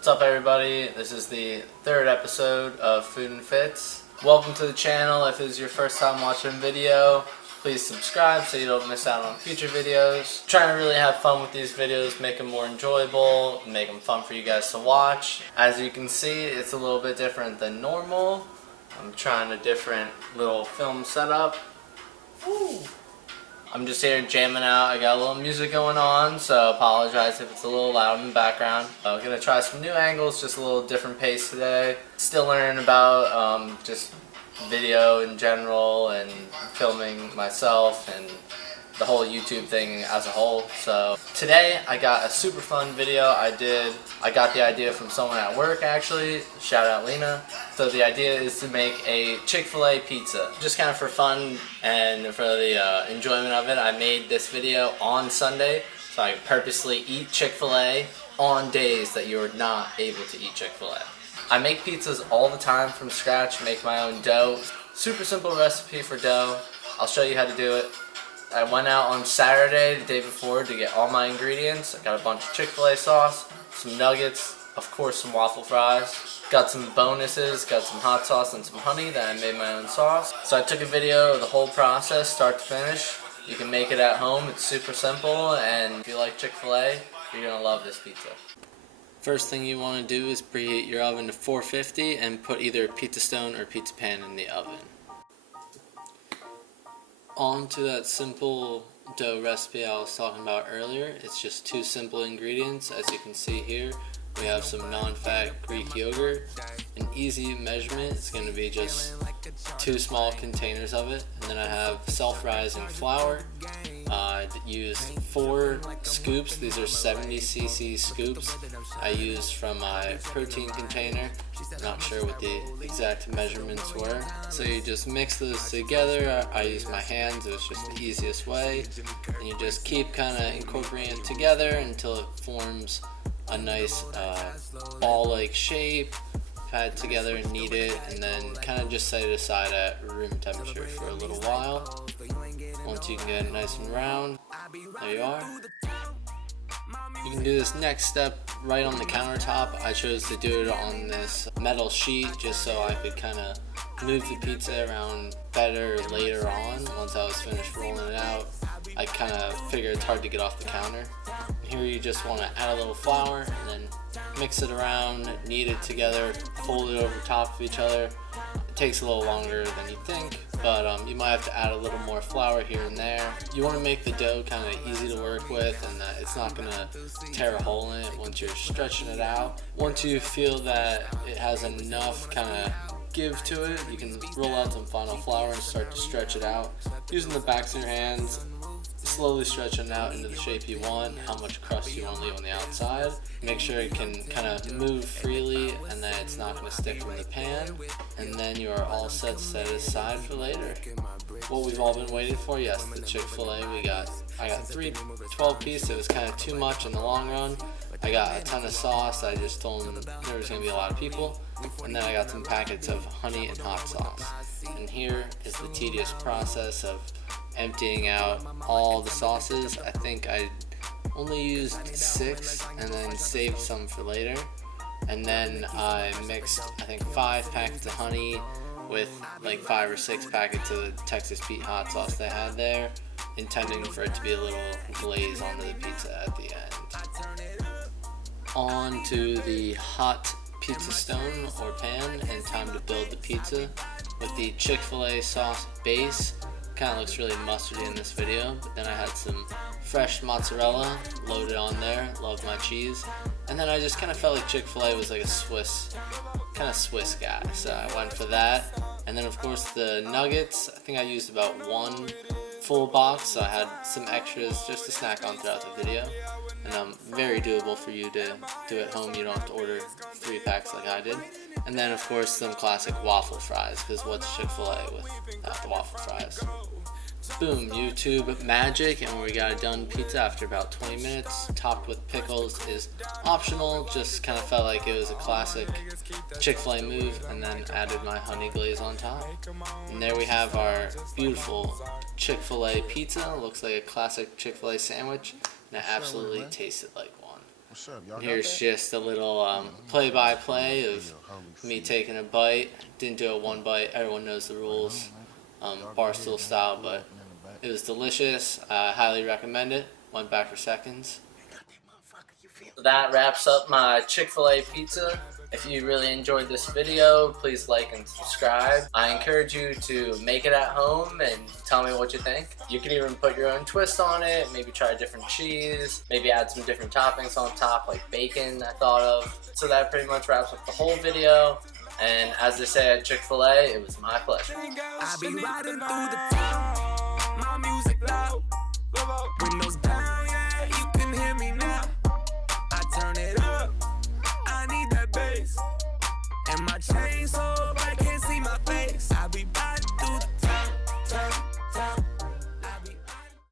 What's up, everybody? This is the third episode of Food and Fits. Welcome to the channel. If this is your first time watching a video, please subscribe so you don't miss out on future videos. I'm trying to really have fun with these videos, make them more enjoyable, make them fun for you guys to watch. As you can see, it's a little bit different than normal. I'm trying a different little film setup. Woo. I'm just here jamming out. I got a little music going on, so apologize if it's a little loud in the background. I'm going to try some new angles, just a little different pace today. Still learning about just video in general and filming myself and the whole YouTube thing as a whole. So today I got a super fun video I got the idea from someone at work, actually. Shout out Lena. So the idea is to make a Chick-fil-A pizza. Just kind of for fun and for the enjoyment of it, I made this video on Sunday. So I purposely eat Chick-fil-A on days that you're not able to eat Chick-fil-A. I make pizzas all the time from scratch, make my own dough. Super simple recipe for dough. I'll show you how to do it. I went out on Saturday, the day before, to get all my ingredients. I got a bunch of Chick-fil-A sauce, some nuggets, of course some waffle fries. Got some bonuses, got some hot sauce and some honey that I made my own sauce. So I took a video of the whole process, start to finish. You can make it at home, it's super simple, and if you like Chick-fil-A, you're going to love this pizza. First thing you want to do is preheat your oven to 450 and put either a pizza stone or pizza pan in the oven. On to that simple dough recipe I was talking about earlier. It's just two simple ingredients. As you can see here, we have some non-fat Greek yogurt. An easy measurement is going to be just 2 small containers of it. And then I have self-rising flour. I used 4 scoops. These are 70cc scoops I used from my protein container. Not sure what the exact measurements were. So you just mix those together. I use my hands, it was just the easiest way. And you just keep kind of incorporating it together until it forms a nice ball-like shape. Pat it together and knead it, and then kind of just set it aside at room temperature for a little while. Once you can get it nice and round, there you are. You can do this next step right on the countertop. I chose to do it on this metal sheet just so I could kind of move the pizza around better later on. Once I was finished rolling it out, I kind of figured it's hard to get off the counter. Here you just want to add a little flour and then mix it around, knead it together, fold it over top of each other. It takes a little longer than you think, but you might have to add a little more flour here and there. You want to make the dough kind of easy to work with and that it's not going to tear a hole in it once you're stretching it out. Once you feel that it has enough kind of give to it, you can roll out some final flour and start to stretch it out. Using the backs of your hands, slowly stretching it out into the shape you want, how much crust you want to leave on the outside. Make sure it can kind of move freely and that it's not going to stick from the pan. And then you are all set to set it aside for later. What we've all been waiting for, yes, the Chick-fil-A. I got 3 12-piece. It was kind of too much in the long run. I got a ton of sauce. I just told them there was going to be a lot of people. And then I got some packets of honey and hot sauce. And here is the tedious process of emptying out all the sauces. I think I only used 6 and then saved some for later. And then I mixed, I think, 5 packets of honey with like 5 or 6 packets of the Texas Pete hot sauce they had there, intending for it to be a little glaze onto the pizza at the end. On to the hot pizza stone or pan, and time to build the pizza. With the Chick-fil-A sauce base, kind of looks really mustardy in this video, but then I had some fresh mozzarella loaded on there. Love my cheese. And then I just kind of felt like Chick-fil-A was like a Swiss guy, so I went for that. And then of course the nuggets, I think I used about 1 full box, so I had some extras just to snack on throughout the video. And very doable for you to do at home. You don't have to order 3 packs like I did. And then of course some classic waffle fries, because what's Chick-fil-A without the waffle fries? Boom, YouTube magic, and we got a done pizza after about 20 minutes. Topped with pickles is optional, just kind of felt like it was a classic Chick-fil-A move, and then added my honey glaze on top. And there we have our beautiful Chick-fil-A pizza. Looks like a classic Chick-fil-A sandwich, and it absolutely tasted like one. What's up, y'all? Here's just a little play-by-play of me taking a bite. Didn't do it one bite. Everyone knows the rules. Barstool style, but it was delicious. Highly recommend it. Went back for seconds. So that wraps up my Chick-fil-A pizza. If you really enjoyed this video, please like and subscribe. I encourage you to make it at home and tell me what you think. You can even put your own twist on it, maybe try different cheese, maybe add some different toppings on top like bacon I thought of. So that pretty much wraps up the whole video. And as they say at Chick-fil-A, it was my pleasure. I be riding through the town, my music loud.